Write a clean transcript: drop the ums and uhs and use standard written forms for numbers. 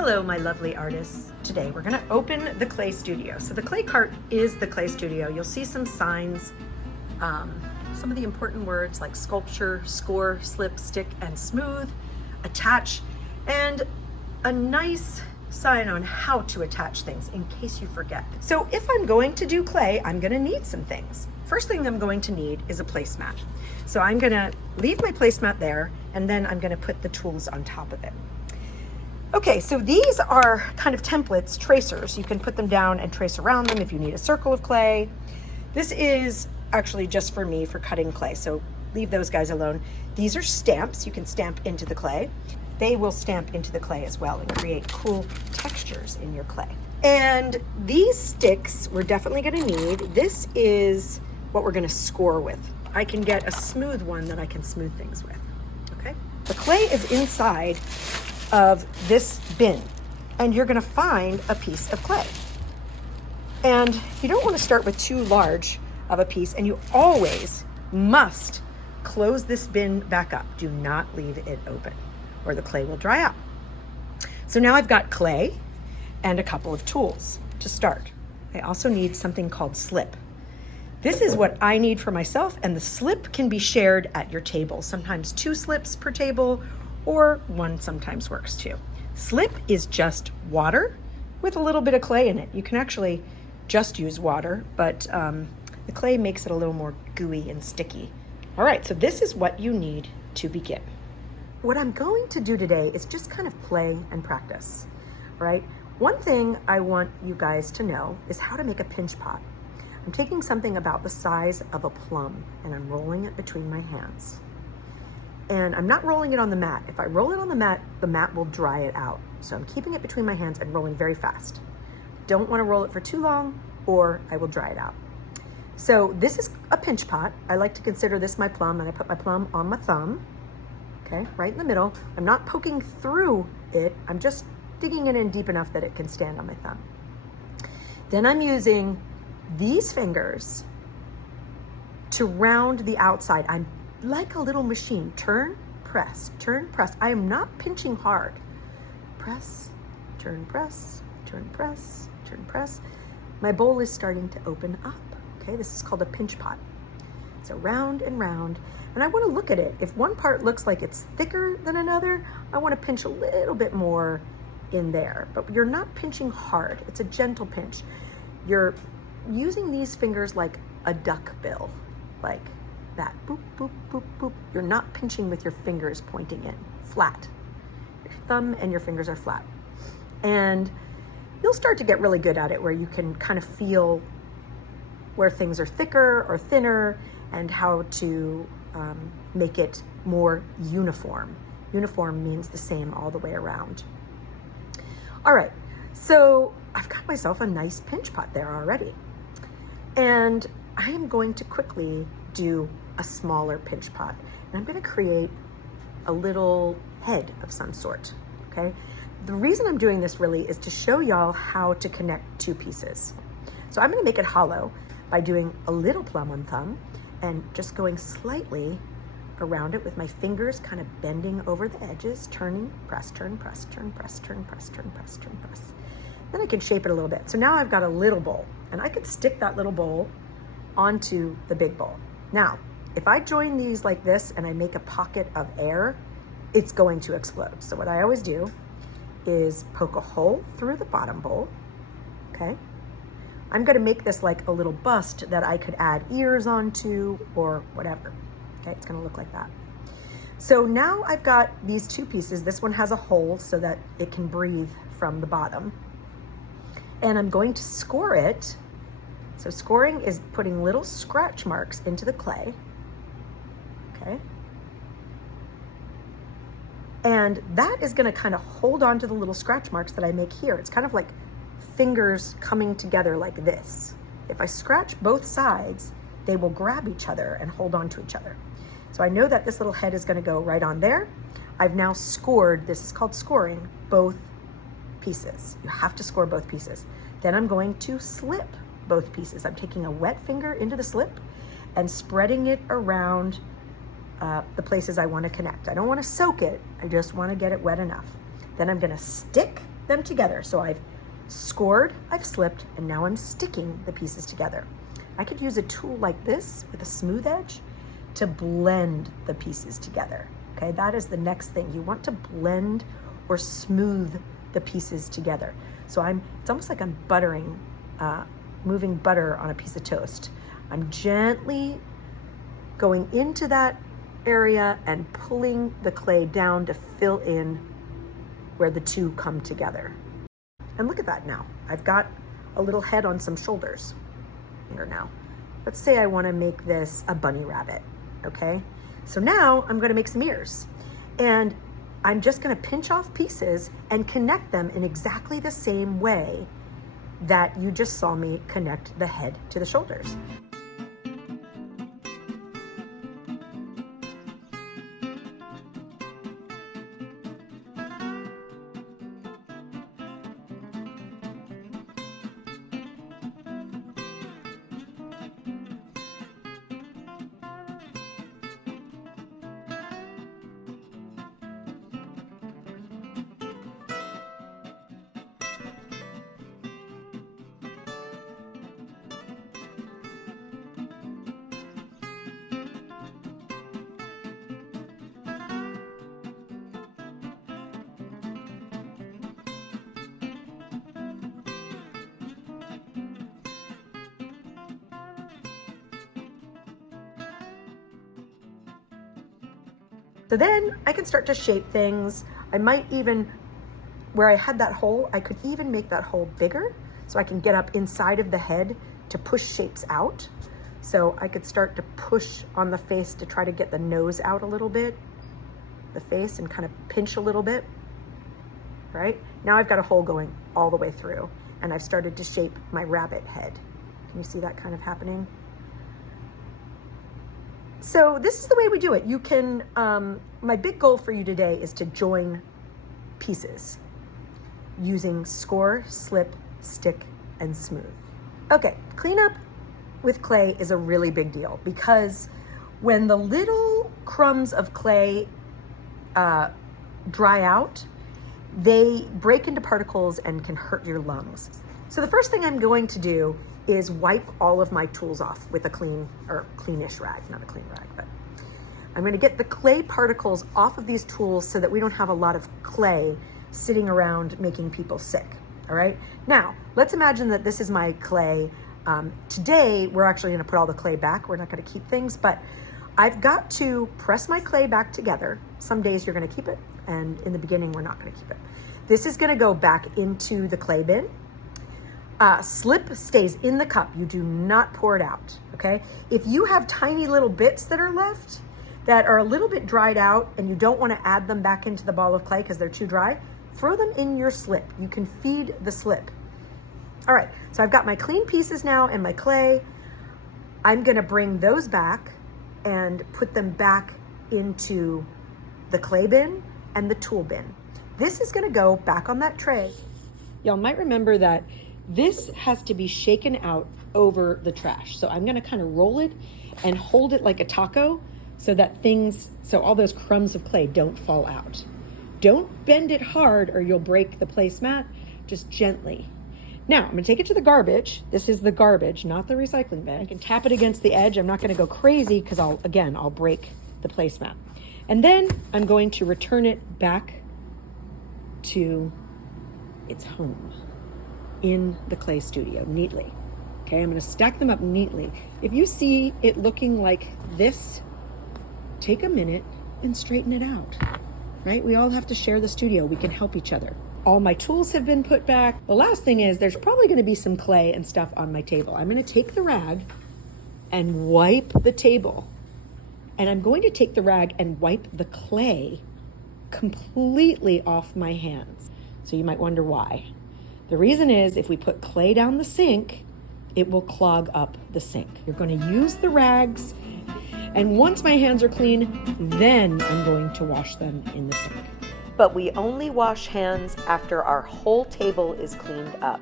Hello, my lovely artists. Today we're going to open the Clay Studio. So the Clay Cart is the Clay Studio. You'll see some signs, some of the important words like sculpture, score, slip, stick, and smooth, attach, and a nice sign on how to attach things in case you forget. So if I'm going to do clay, I'm going to need some things. First thing I'm going to need is a placemat. So I'm going to leave my placemat there, and then I'm going to put the tools on top of it. Okay, so these are kind of templates, tracers. You can put them down and trace around them if you need a circle of clay. This is actually just for me for cutting clay, so leave those guys alone. These are stamps. You can stamp into the clay. They will stamp into the clay as well and create cool textures in your clay. And these sticks we're definitely gonna need. This is what we're gonna score with. I can get a smooth one that I can smooth things with, okay? The clay is inside of this bin, and you're gonna find a piece of clay. And you don't wanna start with too large of a piece, and you always must close this bin back up. Do not leave it open, or the clay will dry out. So now I've got clay and a couple of tools to start. I also need something called slip. This is what I need for myself, and the slip can be shared at your table. Sometimes 2 slips per table, or 1 sometimes works too. Slip is just water with a little bit of clay in it. You can actually just use water, but the clay makes it a little more gooey and sticky. All right, so this is what you need to begin. What I'm going to do today is just kind of play and practice, right? One thing I want you guys to know is how to make a pinch pot. I'm taking something about the size of a plum and I'm rolling it between my hands. And I'm not rolling it on the mat. If I roll it on the mat will dry it out. So I'm keeping it between my hands and rolling very fast. Don't want to roll it for too long or I will dry it out. So this is a pinch pot. I like to consider this my plum, and I put my plum on my thumb, okay, right in the middle. I'm not poking through it. I'm just digging it in deep enough that it can stand on my thumb. Then I'm using these fingers to round the outside. I'm like a little machine. Turn, press, turn, press. I am not pinching hard. Press, turn, press, turn, press, turn, press. My bowl is starting to open up. Okay, this is called a pinch pot. So round and round, and I want to look at it. If one part looks like it's thicker than another, I want to pinch a little bit more in there, but you're not pinching hard. It's a gentle pinch. You're using these fingers like a duck bill, like that, boop, boop, boop, boop. You're not pinching with your fingers pointing in, flat. Your thumb and your fingers are flat. And you'll start to get really good at it where you can kind of feel where things are thicker or thinner and how to make it more uniform. Uniform means the same all the way around. All right, so I've got myself a nice pinch pot there already. And I am going to quickly do a smaller pinch pot. And I'm gonna create a little head of some sort, okay? The reason I'm doing this really is to show y'all how to connect 2 pieces. So I'm gonna make it hollow by doing a little plum on thumb and just going slightly around it with my fingers kind of bending over the edges, turning, press, turn, press, turn, press, turn, press, turn, press, turn, press. Then I can shape it a little bit. So now I've got a little bowl, and I could stick that little bowl onto the big bowl. Now, if I join these like this and I make a pocket of air, it's going to explode. So what I always do is poke a hole through the bottom bowl, okay? I'm gonna make this like a little bust that I could add ears onto or whatever. Okay, it's gonna look like that. So now I've got these 2 pieces. This one has a hole so that it can breathe from the bottom. And I'm going to score it. So scoring is putting little scratch marks into the clay, okay? And that is gonna kind of hold on to the little scratch marks that I make here. It's kind of like fingers coming together like this. If I scratch both sides, they will grab each other and hold on to each other. So I know that this little head is gonna go right on there. I've now scored, this is called scoring, both pieces. You have to score both pieces. Then I'm going to slip both pieces. I'm taking a wet finger into the slip and spreading it around the places I want to connect. I don't want to soak it. I just want to get it wet enough. Then I'm going to stick them together. So I've scored, I've slipped, and now I'm sticking the pieces together. I could use a tool like this with a smooth edge to blend the pieces together. Okay, that is the next thing. You want to blend or smooth the pieces together. So it's almost like I'm buttering, moving butter on a piece of toast. I'm gently going into that area and pulling the clay down to fill in where the two come together. And look at that now. I've got a little head on some shoulders here now. Let's say I want to make this a bunny rabbit, okay? So now I'm going to make some ears. And I'm just going to pinch off pieces and connect them in exactly the same way that you just saw me connect the head to the shoulders. So then I can start to shape things. I might even, where I had that hole, I could even make that hole bigger so I can get up inside of the head to push shapes out. So I could start to push on the face to try to get the nose out a little bit, the face, and kind of pinch a little bit, right? Now I've got a hole going all the way through, and I've started to shape my rabbit head. Can you see that kind of happening? So this is the way we do it. You can, my big goal for you today is to join pieces using score, slip, stick, and smooth. Okay, cleanup with clay is a really big deal because when the little crumbs of clay dry out, they break into particles and can hurt your lungs. So the first thing I'm going to do is wipe all of my tools off with a clean or cleanish rag, not a clean rag, but I'm going to get the clay particles off of these tools so that we don't have a lot of clay sitting around making people sick. All right. Now let's imagine that this is my clay. Today we're actually going to put all the clay back. We're not going to keep things, but I've got to press my clay back together. Some days you're going to keep it, and in the beginning we're not going to keep it. This is going to go back into the clay bin. Slip stays in the cup. You do not pour it out, okay? If you have tiny little bits that are left that are a little bit dried out and you don't want to add them back into the ball of clay because they're too dry, throw them in your slip. You can feed the slip. All right, so I've got my clean pieces now and my clay. I'm gonna bring those back and put them back into the clay bin and the tool bin. This is gonna go back on that tray. Y'all might remember that this has to be shaken out over the trash. So I'm gonna kind of roll it and hold it like a taco so that so all those crumbs of clay don't fall out. Don't bend it hard or you'll break the placemat, just gently. Now I'm gonna take it to the garbage. This is the garbage, not the recycling bin. I can tap it against the edge. I'm not gonna go crazy because I'll break the placemat. And then I'm going to return it back to its home in the clay studio neatly. Okay, I'm gonna stack them up neatly. If you see it looking like this, take a minute and straighten it out, right? We all have to share the studio. We can help each other. All my tools have been put back. The last thing is there's probably gonna be some clay and stuff on my table. I'm gonna take the rag and wipe the table. And I'm going to take the rag and wipe the clay completely off my hands. So you might wonder why. The reason is if we put clay down the sink, it will clog up the sink. You're going to use the rags, and once my hands are clean, then I'm going to wash them in the sink. But we only wash hands after our whole table is cleaned up.